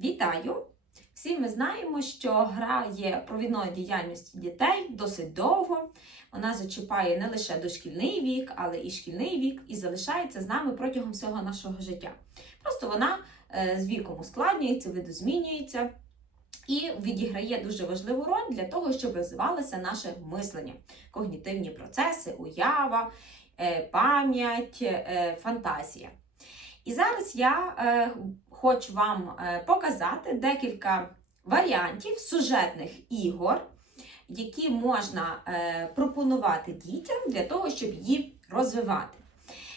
Вітаю! Всі ми знаємо, що гра є провідною діяльністю дітей досить довго. Вона зачіпає не лише дошкільний вік, але і шкільний вік, і залишається з нами протягом всього нашого життя. Просто вона е, з віком ускладнюється, видозмінюється і відіграє дуже важливу роль для того, щоб розвивалося наше мислення, когнітивні процеси, уява, е, пам'ять, е, фантазія. І зараз я е, хочу вам е, показати декілька варіантів сюжетних ігор, які можна е, пропонувати дітям для того, щоб її розвивати.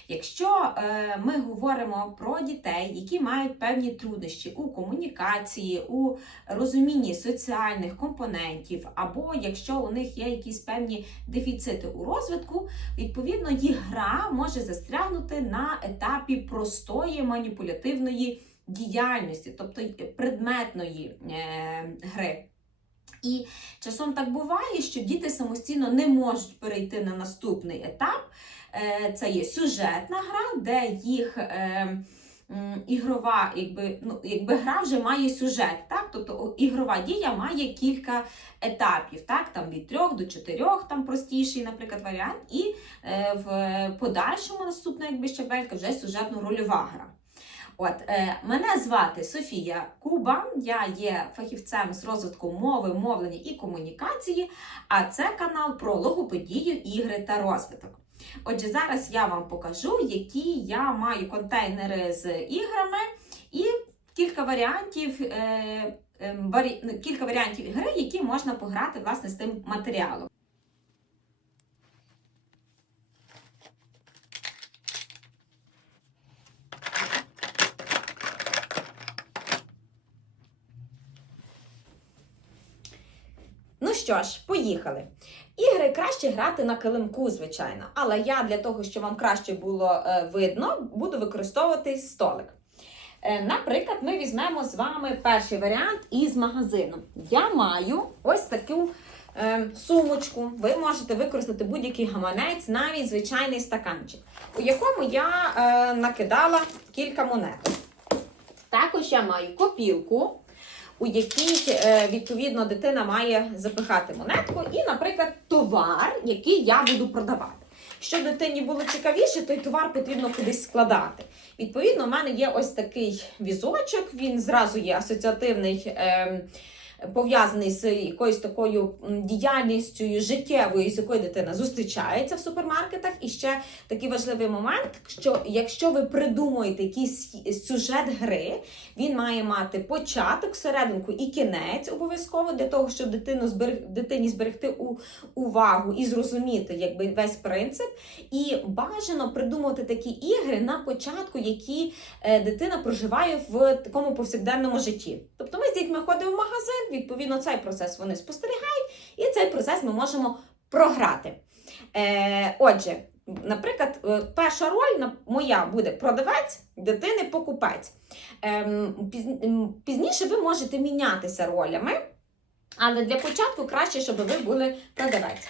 Якщо е, ми говоримо про дітей, які мають певні труднощі у комунікації, у розумінні соціальних компонентів, або якщо у них є якісь певні дефіцити у розвитку, відповідно їх гра може застрягнути на етапі простої маніпулятивної діяльності, тобто предметної е, гри. І часом так буває, що діти самостійно не можуть перейти на наступний етап. Е, Це є сюжетна гра, де їх е, ігрова, якби, ну, якби гра вже має сюжет. Так? Тобто ігрова дія має кілька етапів, так? там від трьох до чотирьох, там простіший, наприклад, варіант, і е, в подальшому наступна якби щабелька вже сюжетно-рольова гра. От, е, мене звати Софія Куба, я є фахівцем з розвитку мови, мовлення і комунікації, а це канал про логопедію, ігри та розвиток. Отже, зараз я вам покажу, які я маю контейнери з іграми і кілька варіантів, е, е, варі... ну, кілька варіантів ігри, які можна пограти власне з тим матеріалом. Ну що ж, поїхали. Ігри краще грати на килимку, звичайно. Але я для того, щоб вам краще було е, видно, буду використовувати столик. Е, наприклад, ми візьмемо з вами перший варіант із магазину. Я маю ось таку е, сумочку. Ви можете використати будь-який гаманець, навіть звичайний стаканчик, у якому я накидала кілька монет. Також я маю копілку у якій е, відповідно дитина має запихати монетку, і, наприклад, товар, який я буду продавати. Щоб дитині було цікавіше, той товар потрібно кудись складати. Відповідно, у мене є ось такий візочок, він зразу є асоціативний. Е, Пов'язаний з якоюсь такою діяльністю життєвою, з якою дитина зустрічається в супермаркетах. І ще такий важливий момент, що якщо ви придумуєте якийсь сюжет гри, він має мати початок, серединку і кінець обов'язково для того, щоб дитину зберег... дитині зберегти у... увагу і зрозуміти якби весь принцип. І бажано придумувати такі ігри на початку, які е, дитина проживає в такому повсякденному житті. Тобто ми з дітьми ходимо в магазин, відповідно, цей процес вони спостерігають, і цей процес ми можемо програти. Е, Отже. Наприклад, е, перша роль моя буде продавець, дитини покупець. Е, Пізніше ви можете мінятися ролями, але для початку краще, щоб ви були продавець.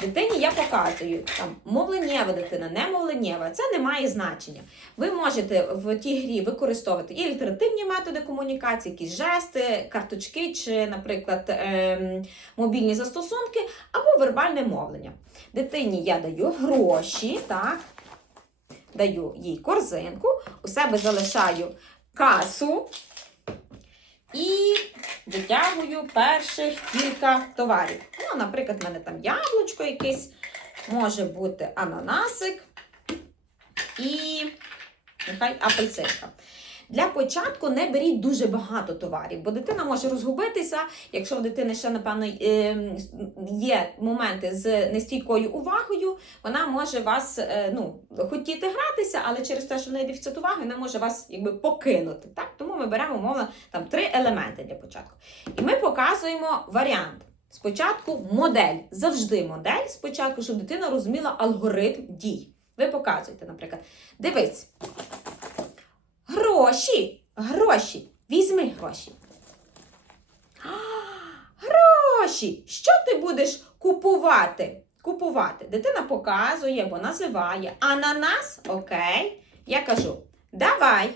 Дитині я показую, там мовленнєва дитина, не мовленєва, це не має значення. Ви можете в тій грі використовувати і альтернативні методи комунікації, якісь жести, карточки, чи, наприклад, ем, мобільні застосунки, або вербальне мовлення. Дитині я даю гроші, так, даю їй корзинку, у себе залишаю касу і витягую перших кілька товарів. Ну, наприклад, в мене там яблучко якесь, може бути ананасик і нехай апельсинка. Для початку не беріть дуже багато товарів, бо дитина може розгубитися. Якщо в дитини ще, напевно, є моменти з нестійкою увагою, вона може вас ну, хотіти гратися, але через те, що в неї дефіцит уваги, вона може вас якби покинути. Так? Тому ми беремо, умовно, там три елементи для початку. І ми показуємо варіант. Спочатку модель. Завжди модель спочатку, щоб дитина розуміла алгоритм дій. Ви показуєте, наприклад, дивись. Гроші, гроші, візьми гроші. Гроші! Що ти будеш купувати? Купувати. Дитина показує або називає. Ананас, окей. Я кажу: давай.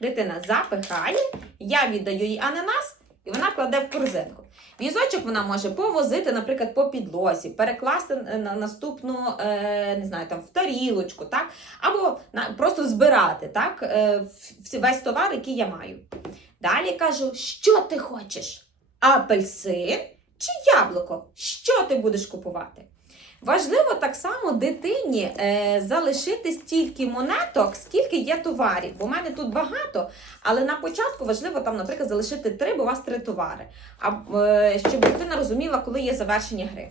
Дитина запихає, я віддаю їй ананас, і вона кладе в корзинку. Візочок вона може повозити, наприклад, по підлозі, перекласти на наступну, е, не знаю, там в тарілочку, так? або просто збирати так? е, весь товар, який я маю. Далі кажу, що ти хочеш? Апельсин чи яблуко? Що ти будеш купувати? Важливо так само дитині е, залишити стільки монеток, скільки є товарів. Бо в мене тут багато, але на початку важливо там, наприклад, залишити три, бо у вас три товари. А, е, щоб дитина розуміла, коли є завершення гри.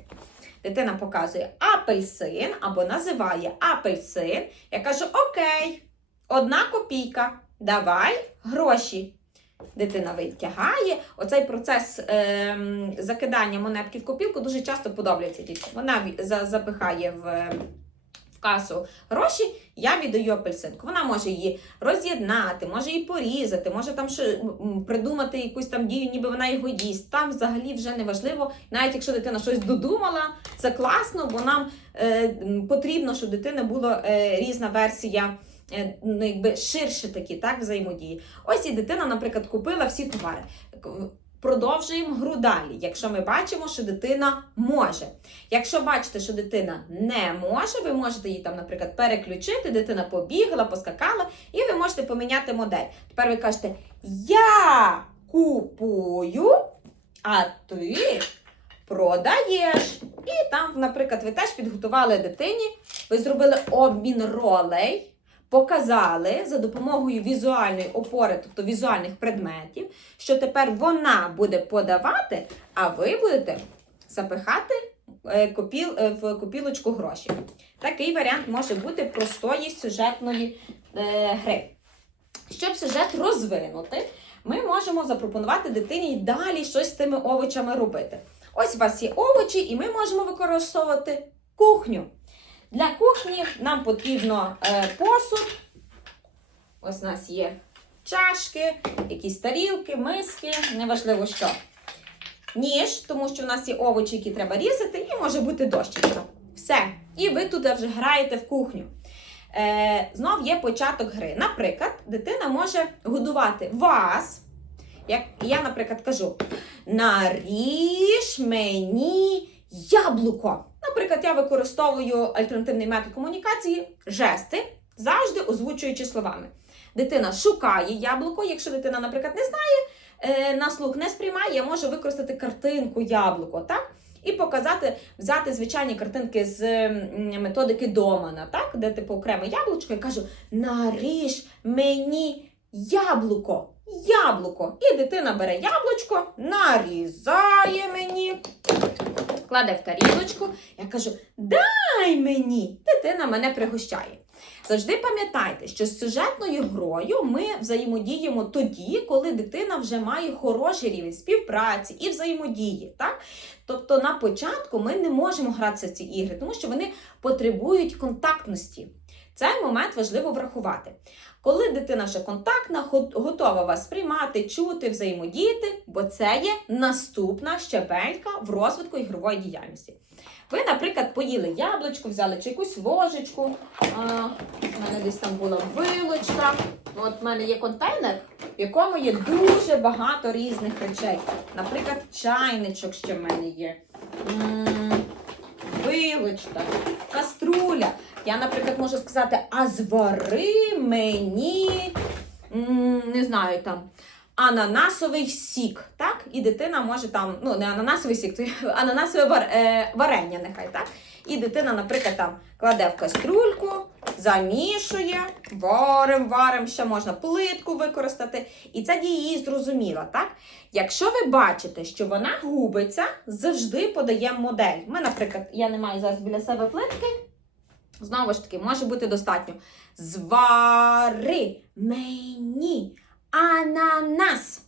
Дитина показує апельсин або називає апельсин. Я кажу: Окей, одна копійка, давай гроші. Дитина витягає. Оцей процес ем, закидання монетки в копілку дуже часто подобається дітям. Вона за- запихає в, касу гроші, я віддаю апельсинку. Вона може її роз'єднати, може її порізати, може там придумати якусь там дію, ніби вона його їсть. Там взагалі вже не важливо. Навіть якщо дитина щось додумала, це класно, бо нам е, потрібно, щоб дитина була е, різна версія. Е, Ну, якби ширше такі так взаємодії. Ось і дитина, наприклад, купила всі товари. Продовжуємо гру далі, якщо ми бачимо, що дитина може. Якщо бачите, що дитина не може, ви можете її там, наприклад, переключити, дитина побігла, поскакала, і ви можете поміняти модель. Тепер ви кажете: Я купую, а ти продаєш. І там, наприклад, ви теж підготували дитині, ви зробили обмін ролей показали за допомогою візуальної опори, тобто візуальних предметів, що тепер вона буде подавати, а ви будете запихати е, копіл, е, в копілочку гроші. Такий варіант може бути простої сюжетної е, гри. Щоб сюжет розвинути, ми можемо запропонувати дитині й далі щось з тими овочами робити. Ось у вас є овочі, і ми можемо використовувати кухню. Для кухні нам потрібно е, посуд. Ось у нас є чашки, якісь тарілки, миски, неважливо що. Ніж, тому що в нас є овочі, які треба різати, і може бути дощечка. Все. І ви туди вже граєте в кухню. Е, знов є початок гри. Наприклад, дитина може годувати вас. Як я, наприклад, кажу: наріж мені яблуко. Наприклад, я використовую альтернативний метод комунікації жести, завжди озвучуючи словами. Дитина шукає яблуко. Якщо дитина, наприклад, не знає, е, на слух не сприймає, я можу використати картинку яблуко, так? І показати, взяти звичайні картинки з методики Домана, так? де типу окреме яблучко, і кажу: наріж мені яблуко. Яблуко. І дитина бере яблучко, нарізає мені, кладе в тарілочку. Я кажу: дай мені. Дитина мене пригощає. Завжди пам'ятайте, що з сюжетною грою ми взаємодіємо тоді, коли дитина вже має хороший рівень співпраці і взаємодії. Так? Тобто на початку ми не можемо гратися в ці ігри, тому що вони потребують контактності. Цей момент важливо врахувати. Коли дитина вже контактна, готова вас сприймати, чути, взаємодіяти, бо це є наступна щебелька в розвитку ігрової діяльності. Ви, наприклад, поїли яблучко, взяли чи якусь ложечку. А, у мене десь там була вилочка. От в мене є контейнер, в якому є дуже багато різних речей. Наприклад, чайничок ще в мене є. М, Вилочка, каструля. Я, наприклад, можу сказати, а звари мені, не знаю, там. Ананасовий сік, так? І дитина може там, ну не ананасовий сік, то ананасове вар, е, варення, нехай так. І дитина, наприклад, там кладе в каструльку, замішує, варим, варим, ще можна плитку використати. І це діє їй зрозуміло, так? Якщо ви бачите, що вона губиться, завжди подаємо модель. Ми, наприклад, я не маю зараз біля себе плитки. Знову ж таки, може бути достатньо. Звари мені ананас.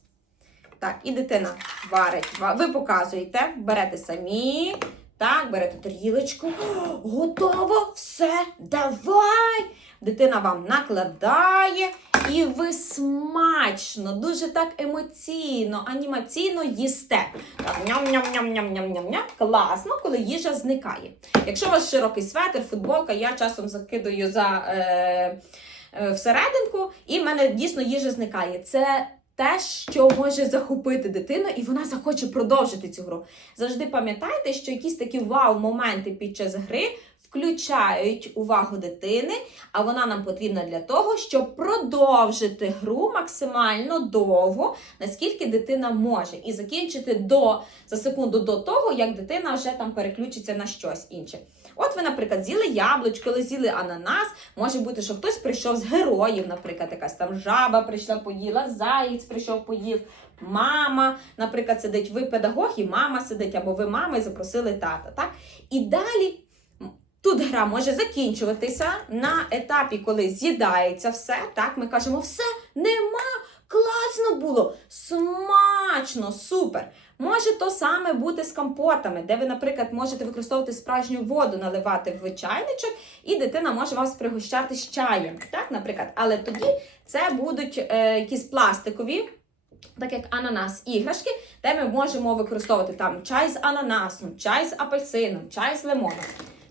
Так, і дитина варить. Ви показуєте, берете самі. Так, берете тарілочку. Готово, все, давай. Дитина вам накладає, і ви смачно, дуже так емоційно, анімаційно їсте. Так, ням-ням-ням-ням-ням-ням. Класно, коли їжа зникає. Якщо у вас широкий светр, футболка, я часом закидаю за. Е, е, всерединку, і в мене дійсно їжа зникає. Це те, що може захопити дитину, і вона захоче продовжити цю гру. Завжди пам'ятайте, що якісь такі вау-моменти під час гри включають увагу дитини, а вона нам потрібна для того, щоб продовжити гру максимально довго, наскільки дитина може, і закінчити до за секунду до того, як дитина вже там переключиться на щось інше. От ви, наприклад, з'їли яблучко, але з'їли ананас. Може бути, що хтось прийшов з героїв, наприклад, якась там жаба прийшла, поїла, заєць прийшов, поїв. Мама, наприклад, сидить, ви педагог, і мама сидить, або ви мама і запросили тата. Так? І далі тут гра може закінчуватися на етапі, коли з'їдається все. Так, ми кажемо, все, нема, класно було, смачно, супер. Може то саме бути з компотами, де ви, наприклад, можете використовувати справжню воду, наливати в чайничок, і дитина може вас пригощати з чаєм. Так, наприклад, але тоді це будуть е, якісь пластикові. Так як ананас іграшки, де ми можемо використовувати там чай з ананасом, чай з апельсином, чай з лимоном.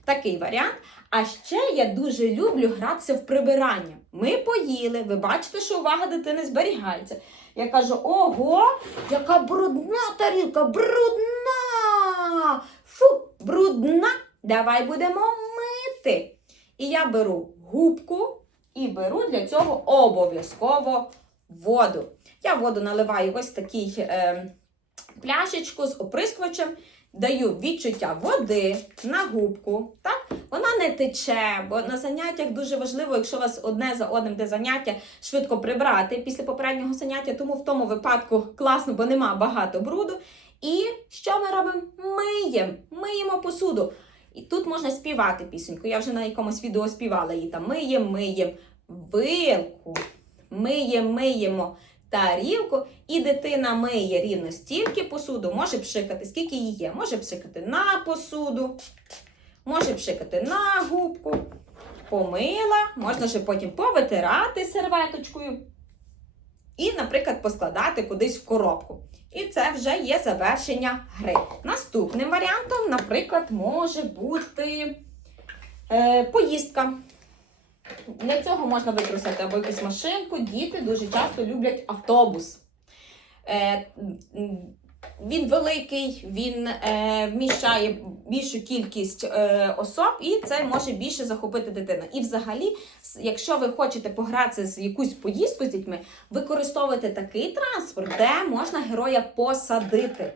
Такий варіант. А ще я дуже люблю гратися в прибирання. Ми поїли, ви бачите, що увага дитини зберігається. Я кажу: ого, яка брудна тарілка, брудна! Фу, брудна! Давай будемо мити. І я беру губку і беру для цього обов'язково воду. Я воду наливаю ось такий е, пляшечку з оприскувачем, даю відчуття води на губку. Так? Вона не тече, бо на заняттях дуже важливо, якщо у вас одне за одним де заняття, швидко прибрати після попереднього заняття. Тому в тому випадку класно, бо нема багато бруду. І що ми робимо? Миємо, миємо посуду. І тут можна співати пісеньку. Я вже на якомусь відео співала її там. Миємо, миємо вилку, миємо, миємо тарілку, і дитина миє рівно стільки посуду, може пшикати, скільки її є. Може пшикати на посуду, може пшикати на губку, помила, можна ще потім повитирати серветочкою. І, наприклад, поскладати кудись в коробку. І це вже є завершення гри. Наступним варіантом, наприклад, може бути е, поїздка. Для цього можна використати або якусь машинку. Діти дуже часто люблять автобус. Він великий, він е, вміщає більшу кількість е, особ, і це може більше захопити дитину. І взагалі, якщо ви хочете погратися з якусь поїздку з дітьми, використовуйте такий транспорт, де можна героя посадити.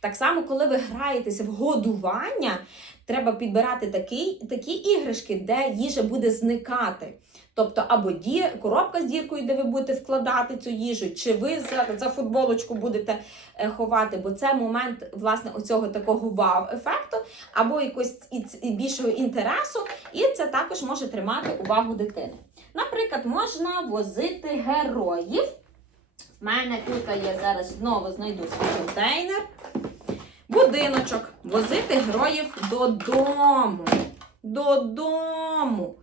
Так само, коли ви граєтеся в годування, треба підбирати такі, такі іграшки, де їжа буде зникати. Тобто або ді, коробка з діркою, де ви будете вкладати цю їжу, чи ви за, за футболочку будете е, ховати, бо це момент власне оцього такого вау-ефекту, або якось і, більшого інтересу, і це також може тримати увагу дитини. Наприклад, можна возити героїв. В мене тут є зараз знову знайду свій контейнер. Будиночок. Возити героїв додому. Додому.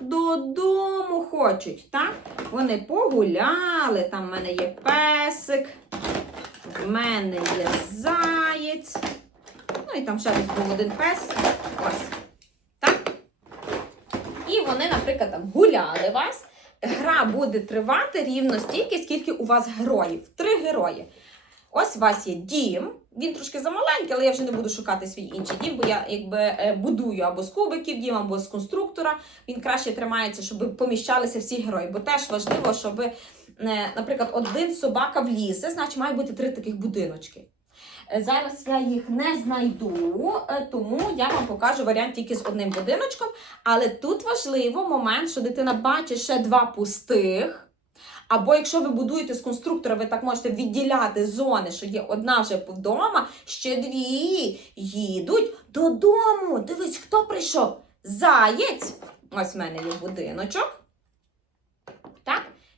Додому хочуть, так? Вони погуляли. Там в мене є песик, в мене є заєць. Ну і там ще десь був один пес. Ось. Так? І вони, наприклад, там гуляли вас. Гра буде тривати рівно стільки, скільки у вас героїв. Три герої. Ось у вас є дім. Він трошки замаленький, але я вже не буду шукати свій інший дім, бо я якби е, будую або з кубиків дім, або з конструктора. Він краще тримається, щоб поміщалися всі герої. Бо теж важливо, щоб, е, наприклад, один собака влізе, значить має бути три таких будиночки. Е, Зараз я їх не знайду, тому я вам покажу варіант тільки з одним будиночком. Але тут важливо момент, що дитина бачить ще два пустих. Або якщо ви будуєте з конструктора, ви так можете відділяти зони, що є одна вже вдома, ще дві їдуть додому. Дивись, хто прийшов? Заєць. Ось в мене є будиночок.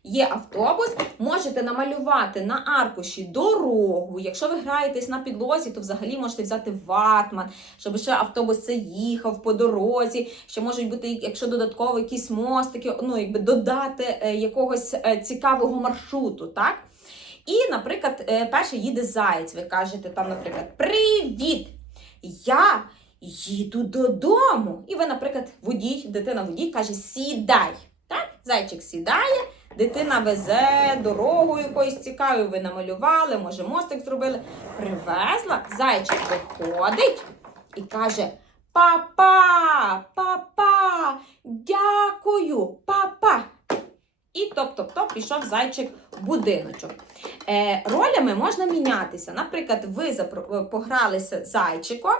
Є автобус, можете намалювати на аркуші дорогу. Якщо ви граєтесь на підлозі, то взагалі можете взяти ватман, щоб ще автобус це їхав по дорозі. Ще можуть бути, якщо додатково якісь мостики, ну якби додати е, якогось е, цікавого маршруту, так? І, наприклад, е, перший їде заєць. Ви кажете там, наприклад, Привіт! Я їду додому. І ви, наприклад, водій, дитина водій каже: Сідай. Так? Зайчик сідає, дитина везе дорогою якоюсь цікавою, ви намалювали, може, мостик зробили. Привезла, зайчик виходить і каже: Папа, папа, дякую, папа. І топ-топ-топ пішов зайчик в будиночок. Е, ролями можна мінятися. Наприклад, ви запро- погралися зайчиком,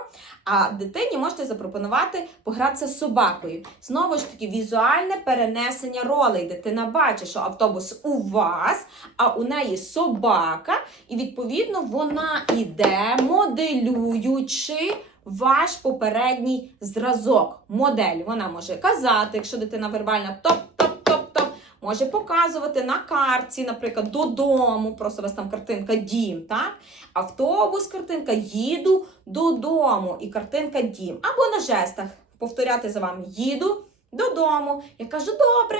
а дитині можете запропонувати погратися з собакою. Знову ж таки, візуальне перенесення ролей. Дитина бачить, що автобус у вас, а у неї собака, і відповідно вона іде, моделюючи ваш попередній зразок. Модель вона може казати, якщо дитина вербальна топ-топ-топ-топ. Може показувати на карті, наприклад, додому. Просто у вас там картинка дім, так? Автобус, картинка їду додому. І картинка дім. Або на жестах повторяти за вами їду додому. Я кажу, добре,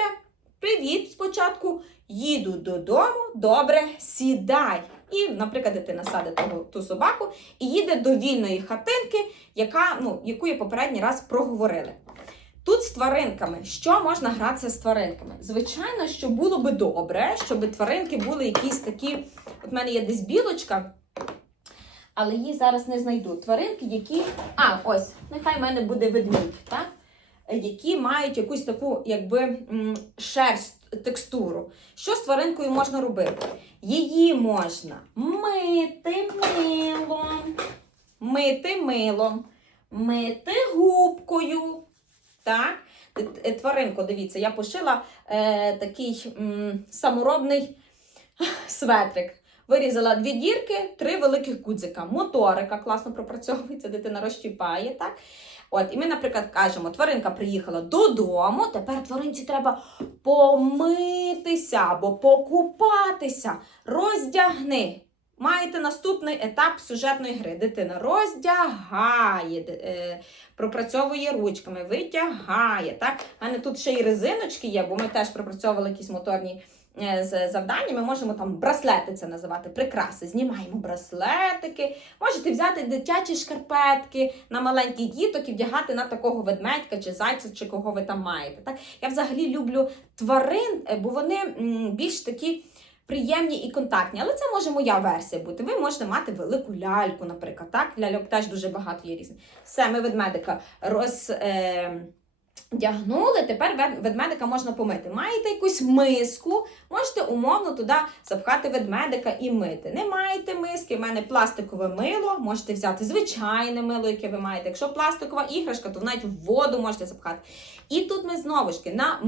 привіт спочатку. Їду додому, добре, сідай. І, наприклад, дитина саде того, ту собаку і їде до вільної хатинки, яка, ну, яку я попередній раз проговорили. Тут з тваринками. Що можна гратися з тваринками? Звичайно, що було би добре, щоб тваринки були якісь такі. От в мене є десь білочка, але її зараз не знайду. Тваринки, які. А, ось, нехай в мене буде ведмідь, так? Які мають якусь таку, якби шерсть, текстуру. Що з тваринкою можна робити? Її можна мити милом, мити милом, мити губкою. Так? Т- Тваринку, дивіться, я пошила е, такий м, саморобний светрик. Вирізала дві дірки, три великих гудзика. Моторика класно пропрацьовується, дитина розчіпає, так? От, і ми, наприклад, кажемо, тваринка приїхала додому, тепер тваринці треба помитися або покупатися. Роздягни. Маєте наступний етап сюжетної гри. Дитина роздягає, е, пропрацьовує ручками, витягає. Так? У мене тут ще й резиночки є, бо ми теж пропрацьовували якісь моторні е, завдання. Ми можемо там браслети це називати, прикраси. Знімаємо браслетики. Можете взяти дитячі шкарпетки на маленьких діток і вдягати на такого ведмедька чи зайця, чи кого ви там маєте. Так? Я взагалі люблю тварин, е, бо вони більш такі. Приємні і контактні, але це може моя версія бути. Ви можете мати велику ляльку, наприклад. Так, ляльок теж дуже багато є різних. Все, ми ведмедика роз. Е, Вдягнули, тепер ведмедика можна помити. Маєте якусь миску, можете умовно туди запхати ведмедика і мити. Не маєте миски, в мене пластикове мило, можете взяти звичайне мило, яке ви маєте. Якщо пластикова іграшка, то навіть воду можете запхати. І тут ми знову ж таки на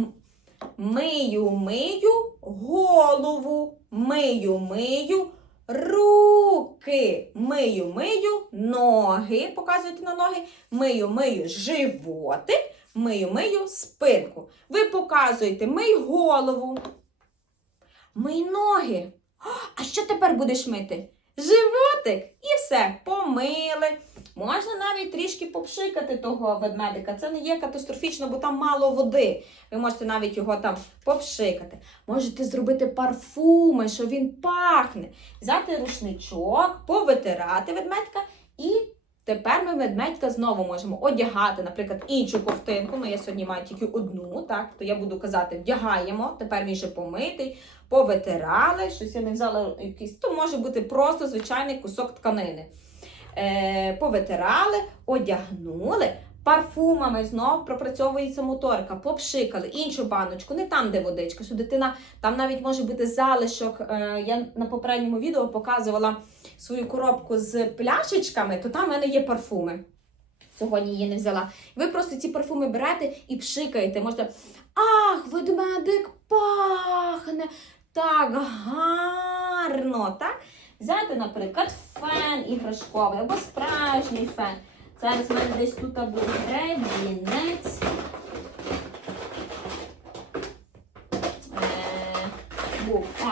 мию, мию голову, мию, мию руки, мию, мию ноги, показуєте на ноги, мию, мию животик, мию, мию спинку. Ви показуєте мий голову, мий ноги. А що тепер будеш мити? Животик і все, помили. Можна навіть трішки попшикати того ведмедика. Це не є катастрофічно, бо там мало води. Ви можете навіть його там попшикати. Можете зробити парфуми, що він пахне. Взяти рушничок, повитирати ведмедька і. Тепер ми ведмедька знову можемо одягати, наприклад, іншу ковтинку. Ну, я сьогодні маю тільки одну, так? То я буду казати, вдягаємо. Тепер він вже помитий, повитирали. Щось я не взяла якийсь. То може бути просто звичайний кусок тканини. Е, повитирали, одягнули. Парфумами знов пропрацьовується моторика, попшикали іншу баночку, не там, де водичка, що дитина, там навіть може бути залишок. Е, я на попередньому відео показувала свою коробку з пляшечками, то там в мене є парфуми. Сьогодні її не взяла. Ви просто ці парфуми берете і пшикаєте. Можете. Ах, ведмедик пахне так гарно. так? Взяти, наприклад, фен іграшковий або справжній фен. Зараз в мене десь тут буде гребінець. Е, був. А,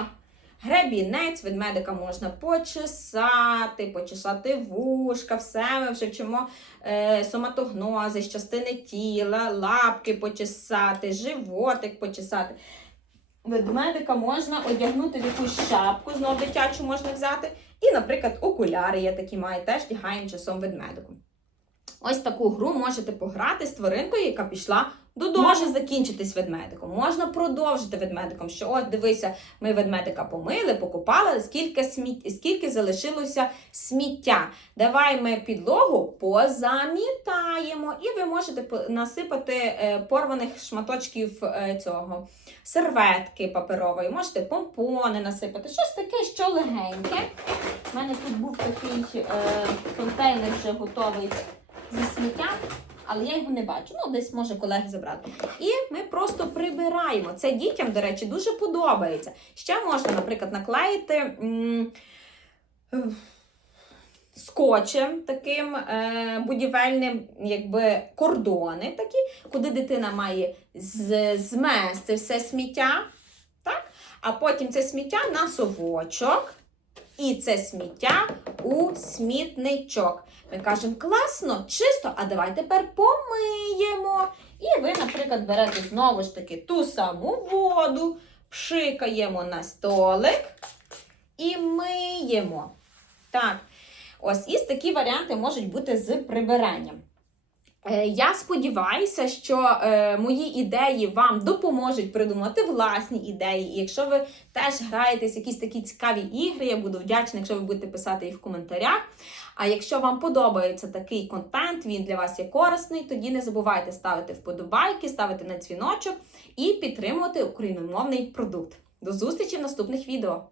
Гребінець, ведмедика можна почесати, почесати вушка, все ми вже вчимо е, соматогнози, з частини тіла, лапки почесати, животик почесати. Ведмедика можна одягнути в якусь шапку, знов дитячу можна взяти. І, наприклад, окуляри я такі маю, теж тягаємо часом ведмедику. Ось таку гру можете пограти з тваринкою, яка пішла Додому. Може закінчитись ведмедиком, можна продовжити ведмедиком. Що от дивися, ми ведмедика помили, покупали, скільки сміт... скільки залишилося сміття. Давай ми підлогу позамітаємо, і ви можете насипати е, порваних шматочків е, цього серветки паперової, можете помпони насипати, щось таке, що легеньке. У мене тут був такий е, контейнер вже готовий зі сміттям. Але я його не бачу. Ну, десь може колеги забрати. І ми просто прибираємо. Це дітям, до речі, дуже подобається. Ще можна, наприклад, наклеїти е, скотчем таким е, будівельним, якби кордони такі, куди дитина має змести все сміття. Так? А потім це сміття на совочок. І це сміття у смітничок. Ми кажемо, класно, чисто, а давай тепер помиємо. І ви, наприклад, берете знову ж таки ту саму воду, пшикаємо на столик і миємо. Так, ось і такі варіанти можуть бути з прибиранням. Е, Я сподіваюся, що е, мої ідеї вам допоможуть придумати власні ідеї. І якщо ви теж граєтесь в якісь такі цікаві ігри, я буду вдячна, якщо ви будете писати їх в коментарях. А якщо вам подобається такий контент, він для вас є корисний, тоді не забувайте ставити вподобайки, ставити на дзвіночок і підтримувати україномовний продукт. До зустрічі в наступних відео!